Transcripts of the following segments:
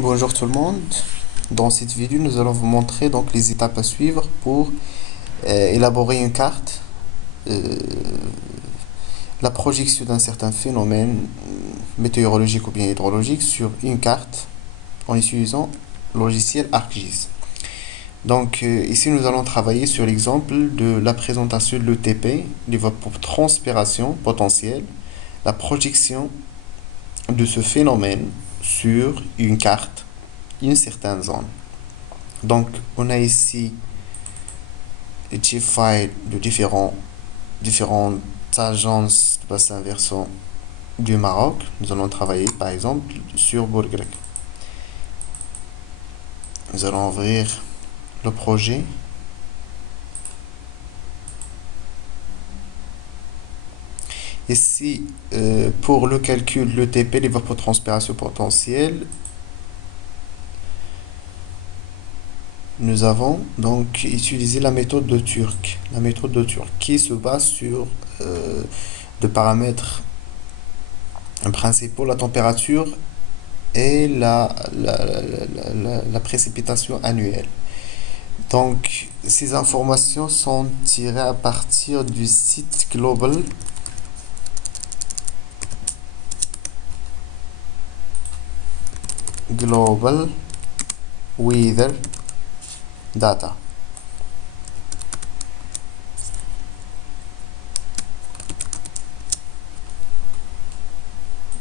Bonjour tout le monde. Dans cette vidéo, nous allons vous montrer donc les étapes à suivre pour élaborer une carte, euh, la projection d'un certain phénomène météorologique ou bien hydrologique sur une carte en utilisant le logiciel ArcGIS. Donc ici, nous allons travailler sur l'exemple de la présentation de l'ETP, l'évapotranspiration potentielle, la projection de ce phénomène sur une carte, une certaine zone. Donc, on a ici des files de différentes agences de bassin versant du Maroc. Nous allons travailler par exemple sur Bourgrek. Nous allons ouvrir le projet. Ici, pour le calcul de l'ETP, l'évapotranspiration potentielle, nous avons donc utilisé la méthode de Turc. La méthode de Turc qui se base sur deux paramètres principaux, la température et la précipitation annuelle. Donc, ces informations sont tirées à partir du site Global Weather Data.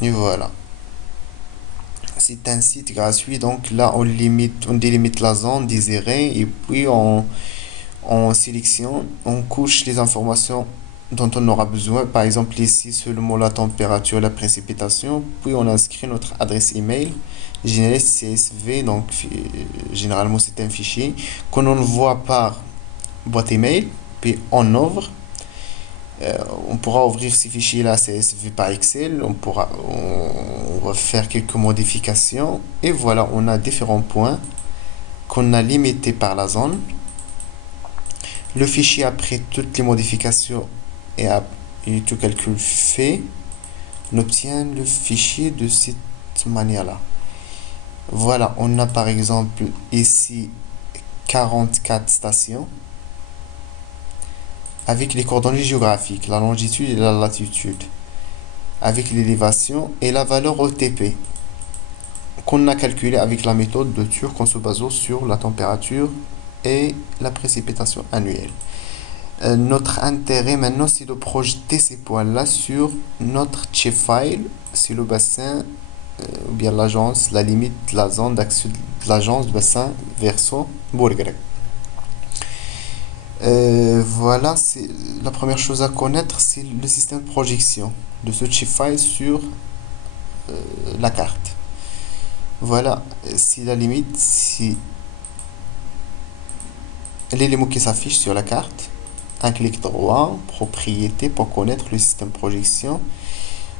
Et voilà. C'est un site gratuit, donc là on délimite la zone désirée et puis on sélectionne, on couche les informations dont on aura besoin. Par exemple ici seulement la température, la précipitation, puis on inscrit notre adresse email, généré CSV, donc généralement c'est un fichier qu'on envoie par boîte email, puis on ouvre. On pourra ouvrir ces fichiers-là CSV par Excel, on va faire quelques modifications et voilà, on a différents points qu'on a limités par la zone. Le fichier après toutes les modifications et tout calcul fait, on obtient le fichier de cette manière-là. Voilà, on a par exemple ici 44 stations avec les coordonnées géographiques, la longitude et la latitude, avec l'élévation et la valeur OTP qu'on a calculé avec la méthode de Turc en se basant sur la température et la précipitation annuelle. Notre intérêt maintenant, c'est de projeter ces points-là sur notre file, c'est le bassin ou bien l'agence, la limite de la zone d'action de l'agence du bassin versant Bourgrek. Voilà, c'est la première chose à connaître, c'est le système de projection de ce file sur la carte. Voilà, c'est la limite, c'est l'élément qui s'affiche sur la carte. Un clic droit, propriété pour connaître le système de projection.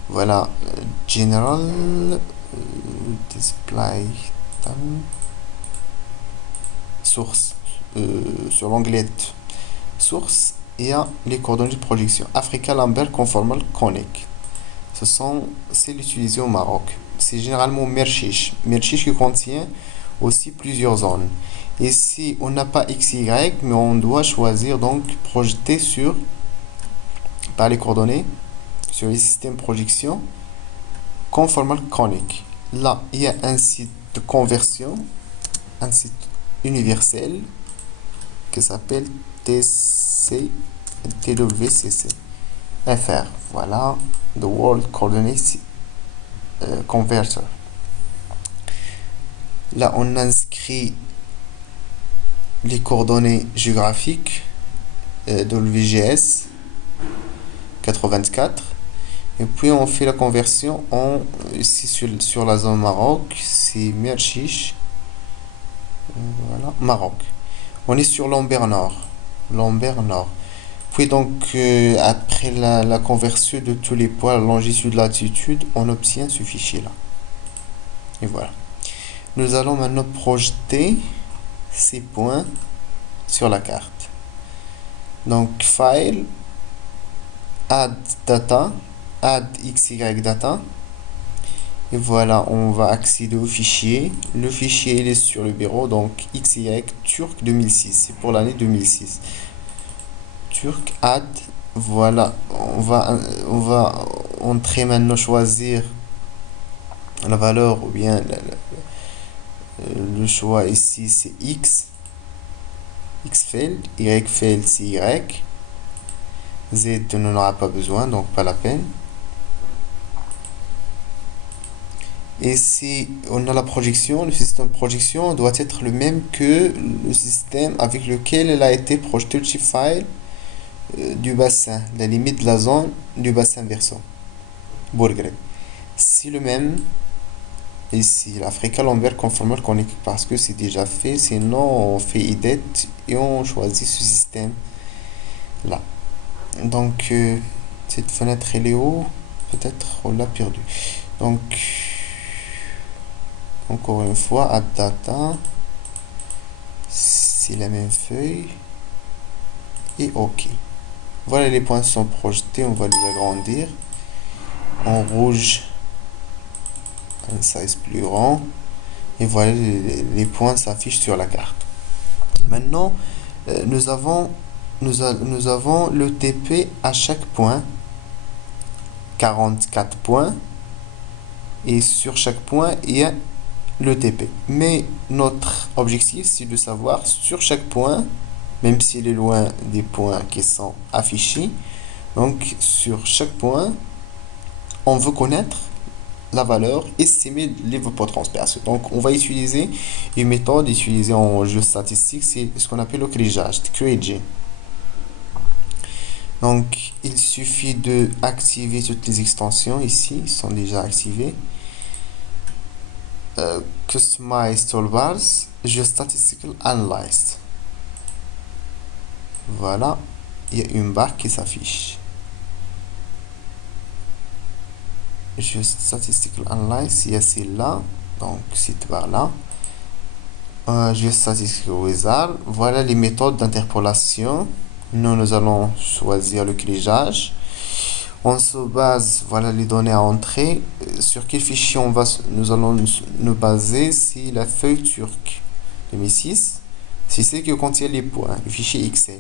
Voilà, General, Display, Source. Sur l'onglet Source, il y a les coordonnées de projection. Africa Lambert Conformal Conic. C'est l'utilisé au Maroc. C'est généralement Merchiche. Merchiche qui contient aussi plusieurs zones. Ici, on n'a pas XY, mais on doit choisir donc projeter par les coordonnées sur les systèmes de projection conformal conique. Là, il y a un site de conversion, un site universel qui s'appelle TWCC FR. Voilà, The World Coordinate Converter. Là, on inscrit les coordonnées géographiques de l'VGS 84 et puis on fait la conversion ici sur la zone Maroc, c'est Merchiche, voilà, Maroc. On est sur Lambert Nord. Puis donc après la conversion de tous les points, longitude, latitude, on obtient ce fichier là. Et voilà. Nous allons maintenant projeter ces points sur la carte. Donc file, add data, add xy data, Et voilà, on va accéder au fichier. Le fichier, il est sur le bureau, donc XY Turc 2006. C'est pour l'année 2006. Turc add. Voilà, on va entrer maintenant, choisir la valeur ou bien le choix ici c'est X. X field, Y field c'est Y. Z, on n'en aura pas besoin, donc pas la peine. Et si on a la projection, le système de projection doit être le même que le système avec lequel elle a été projeté le chip file du bassin, la limite de la zone du bassin versant. Bourgreb. Si le même, ici, l'Africa Lambert conforme connecte parce que c'est déjà fait, sinon on fait IDET et on choisit ce système là. Donc, cette fenêtre elle est où? Peut-être on l'a perdu. Donc, encore une fois, add data, c'est la même feuille et OK. Voilà, les points sont projetés, on va les agrandir. En rouge, un size plus grand. Et voilà, les points s'affichent sur la carte. Maintenant, nous avons le TP à chaque point, 44 points. Et sur chaque point, il y a le TP. Mais notre objectif, c'est de savoir sur chaque point, même s'il est loin des points qui sont affichés, donc sur chaque point, on veut connaître la valeur estimée de l'évapotranspiration. Donc on va utiliser une méthode utilisée en jeu statistique, c'est ce qu'on appelle le crijage, QAG. Donc il suffit de activer toutes les extensions ici, ils sont déjà activées. Customize toolbars, Geostatistical Analyze. Voilà, il y a une barre qui s'affiche. Geostatistical Analyze, il y a celle-là, donc cette barre-là. Geostatistical Wizard, voilà les méthodes d'interpolation. Nous allons choisir le clijage. On se base, voilà les données à entrer. Sur quel fichier nous allons nous baser? Si la feuille turque 2006, c'est celle qui contient les points, le fichier Excel.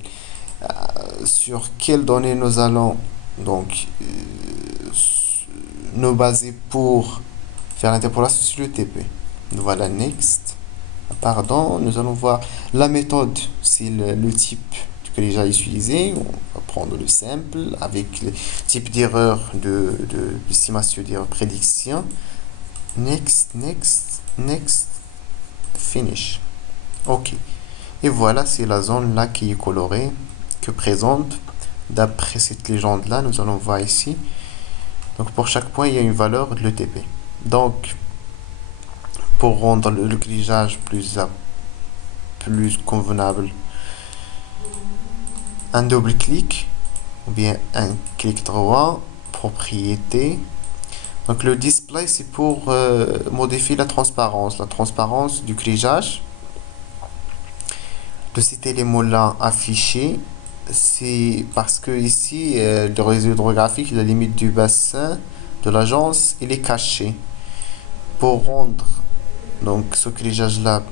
Sur quelles données nous allons donc nous baser pour faire l'interpolation sur le TP? Voilà, next. Pardon, nous allons voir la méthode, c'est le type que déjà utilisé. On va prendre le simple avec le type d'erreur d'estimation d'erreur prédiction. Next, next, next, finish. OK. Et voilà, c'est la zone là qui est colorée, que présente. D'après cette légende là, nous allons voir ici. Donc pour chaque point, il y a une valeur de l'ETP. Donc, pour rendre le clijage plus convenable, un double clic ou bien un clic droit, propriété. Donc le display, c'est pour modifier la transparence du clijage. De cet élément là affiché, c'est parce que ici le réseau hydrographique, la limite du bassin de l'agence, il est caché. Pour rendre donc ce clijage là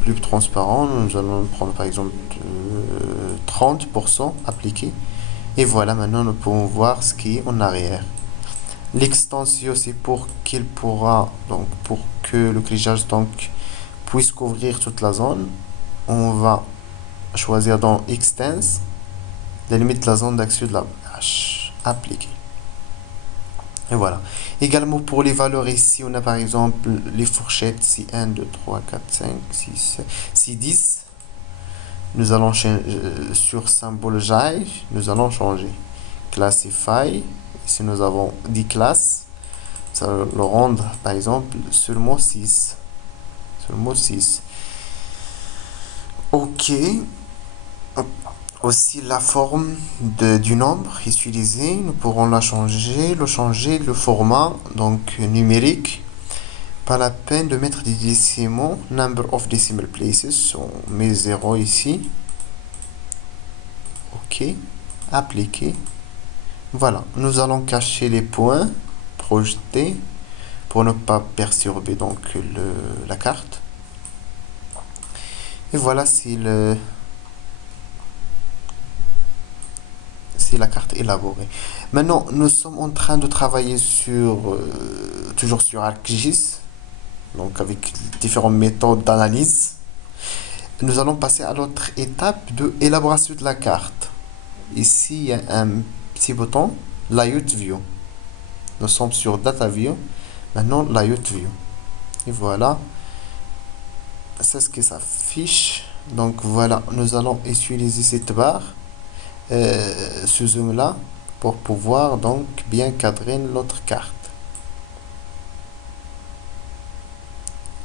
plus transparent, nous allons prendre par exemple 30% appliqué. Et voilà, maintenant nous pouvons voir ce qui est en arrière. L'extension, c'est pour qu'il pourra, donc pour que le clijage donc puisse couvrir toute la zone. On va choisir dans Extends la limite de la zone d'action de la hache appliquée. Et voilà. Également pour les valeurs ici, on a par exemple les fourchettes, si 1, 2, 3, 4, 5, 6, 7, si 10. Nous allons changer sur symbole JAI, nous allons changer. Classify, ici nous avons 10 classes. Ça va le rendre par exemple seulement 6. Seulement 6. OK. Aussi la forme du nombre utilisé, nous pourrons la changer, le format donc numérique. Pas la peine de mettre des décimaux, number of decimal places, on met 0 ici. OK, appliquer. Voilà, nous allons cacher les points, projeter. pour ne pas perturber donc la carte. Et voilà, c'est la carte élaborée. Maintenant, nous sommes en train de travailler toujours sur ArcGIS, donc avec différentes méthodes d'analyse. Nous allons passer à l'autre étape de élaboration de la carte. Ici, il y a un petit bouton, Layout View. Nous sommes sur Data View. Maintenant, Layout View. Et voilà, c'est ce qui s'affiche. Donc voilà, nous allons utiliser cette barre, ce zoom là, pour pouvoir donc bien cadrer notre carte.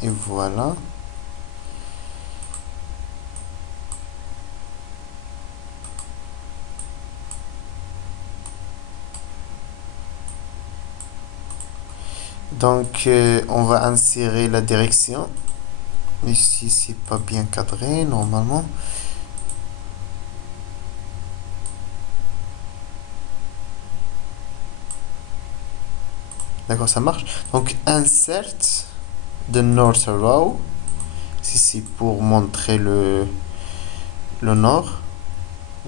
Et voilà. Donc on va insérer la direction. Ici c'est pas bien cadré normalement. D'accord, ça marche. Donc insert the north row. Ici c'est pour montrer le nord.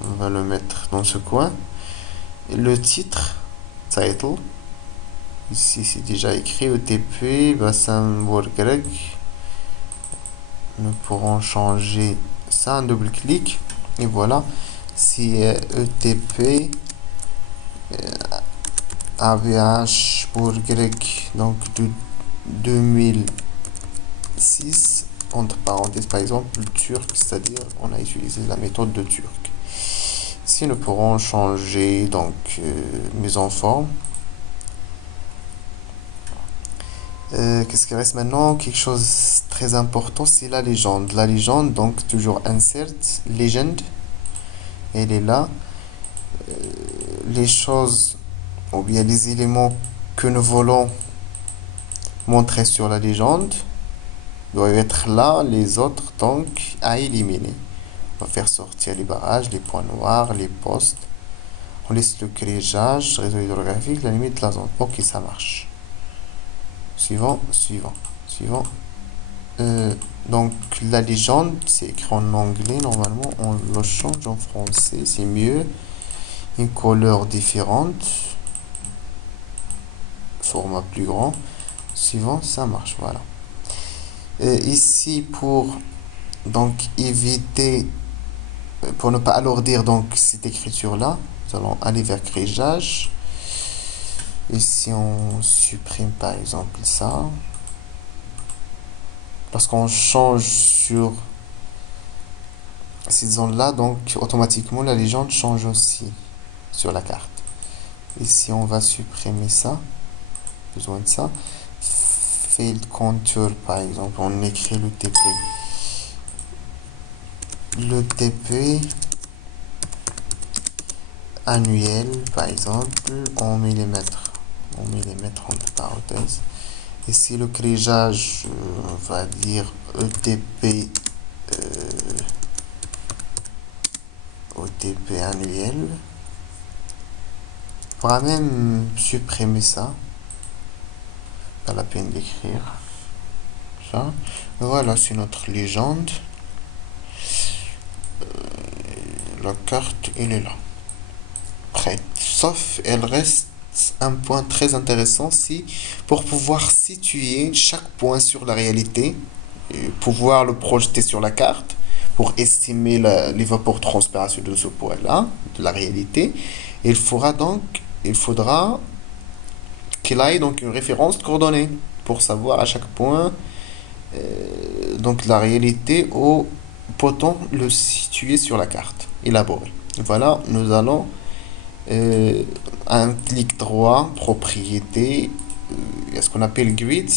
On va le mettre dans ce coin. Et le titre, title. Ici c'est déjà écrit ETP, bassin grec. Nous pourrons changer ça, un double clic. Et voilà, si ETP AVH pour grec, donc de 2006, entre parenthèses par exemple, le turc, c'est-à-dire on a utilisé la méthode de turc. Si nous pourrons changer donc mise en forme. Qu'est-ce qui reste maintenant? Quelque chose de très important, c'est la légende. La légende, donc toujours insert, legend. Elle est là. Les choses, ou bien les éléments que nous voulons montrer sur la légende doivent être là. Les autres, donc, à éliminer. On va faire sortir les barrages, les points noirs, les postes. On laisse le grillage, réseau hydrographique, la limite de la zone. Ok, ça marche. Suivant, suivant, suivant. Donc la légende, c'est écrit en anglais normalement, on le change en français, c'est mieux. Une couleur différente, format plus grand. Suivant, ça marche, voilà. Ici pour donc éviter, pour ne pas alourdir donc cette écriture là, nous allons aller vers grillage. Ici on supprime par exemple ça. Lorsqu'on change sur cette zone là, donc automatiquement la légende change aussi sur la carte. Ici on va supprimer ça, besoin de ça. Field contour par exemple, on écrit le TP. Le TP annuel par exemple en millimètres, entre parenthèses. Ici le grillage, on va dire ETP OTP annuel. On pourra même supprimer ça. Pas la peine d'écrire ça. Voilà, c'est notre légende. La carte, elle est là. Prête. Sauf, elle reste un point très intéressant, si pour pouvoir situer chaque point sur la réalité, et pouvoir le projeter sur la carte, pour estimer l'évapotranspiration de ce point-là, de la réalité, il faudra qu'il ait donc une référence coordonnée pour savoir à chaque point donc la réalité où peut-on le situer sur la carte élaborée. Voilà, nous allons un clic droit, propriété, ce qu'on appelle grid,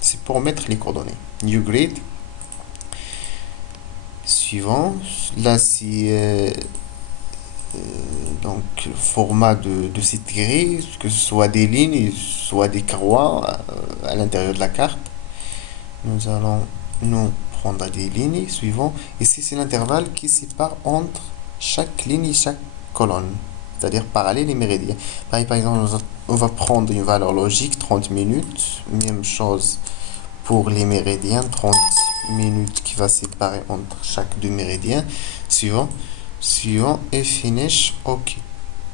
c'est pour mettre les coordonnées. New grid. Suivant, là c'est donc format de cette grille, que ce soit des lignes, soit des carreaux à l'intérieur de la carte. Nous allons nous prendre des lignes. Suivant, ici c'est l'intervalle qui sépare entre chaque ligne et chaque colonne. c'est-à-dire parallèle et méridien. Par exemple, on va prendre une valeur logique, 30 minutes, même chose pour les méridiens, 30 minutes qui va séparer entre chaque deux méridiens, suivant, suivant, et finish, ok.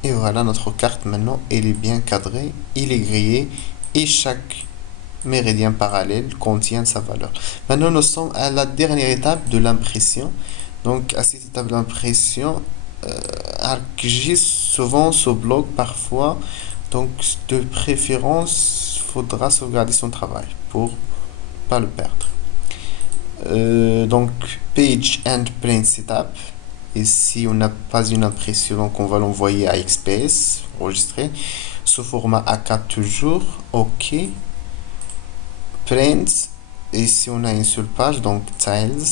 Et voilà, notre carte maintenant, elle est bien cadrée, il est grillé, et chaque méridien parallèle contient sa valeur. Maintenant, nous sommes à la dernière étape de l'impression. Donc, à cette étape d'impression, ArcGIS souvent se bloque parfois. Donc, de préférence, il faudra sauvegarder son travail pour pas le perdre. Donc, Page and Print Setup. Et si on n'a pas une impression, donc on va l'envoyer à XPS, enregistrer, sous format A4 toujours. OK. Print. Et si on a une seule page, donc Tiles,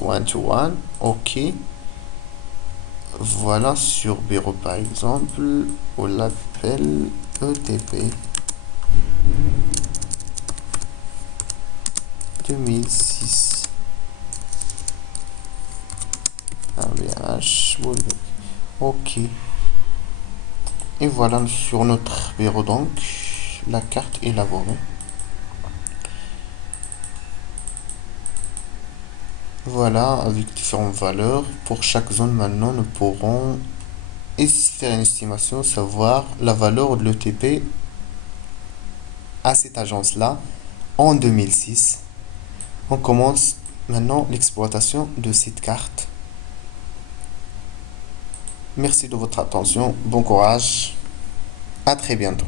one to one. OK. Voilà, sur bureau par exemple, on l'appelle ETP 2006. RBH, OK. Et voilà sur notre bureau donc, la carte élaborée. Voilà, avec différentes valeurs. Pour chaque zone maintenant, nous pourrons faire une estimation, savoir la valeur de l'ETP à cette agence-là en 2006. On commence maintenant l'exploitation de cette carte. Merci de votre attention, bon courage, à très bientôt.